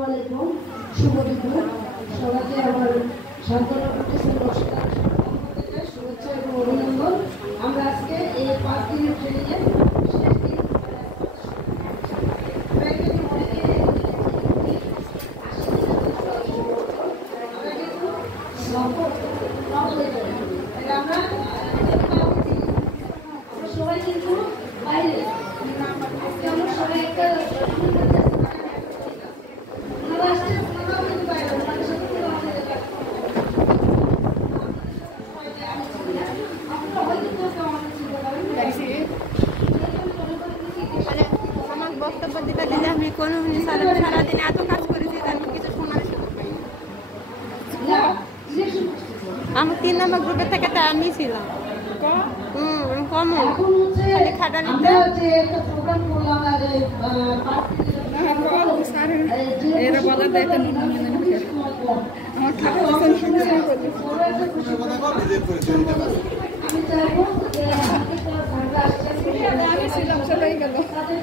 আসসালামু আলাইকুম, শুভ দুপুর। সবাইকে আমার শান্তনা প্রতিষ্ঠান নমস্কার, শুভেচ্ছা এবং অভিনন্দন। আমরা আজকে এই 5 দিনের ট্রেনিংয়ে শেষ দিন। সবাই কিন্তু বাইরে আমরা সবাই একটা আমার বক্তব্য দিতে দিলে আমি কোনোদিন সারাদিন এত কাজ করেছি আমি কিছু শোনার আমার 3 নম্বর গ্রুপে থেকে তো আমি ছিলাম কমন খাটালিতে এরা বলার দায়িত্ব আমার খাতা আমি ছিলাম সবাই গেল আমি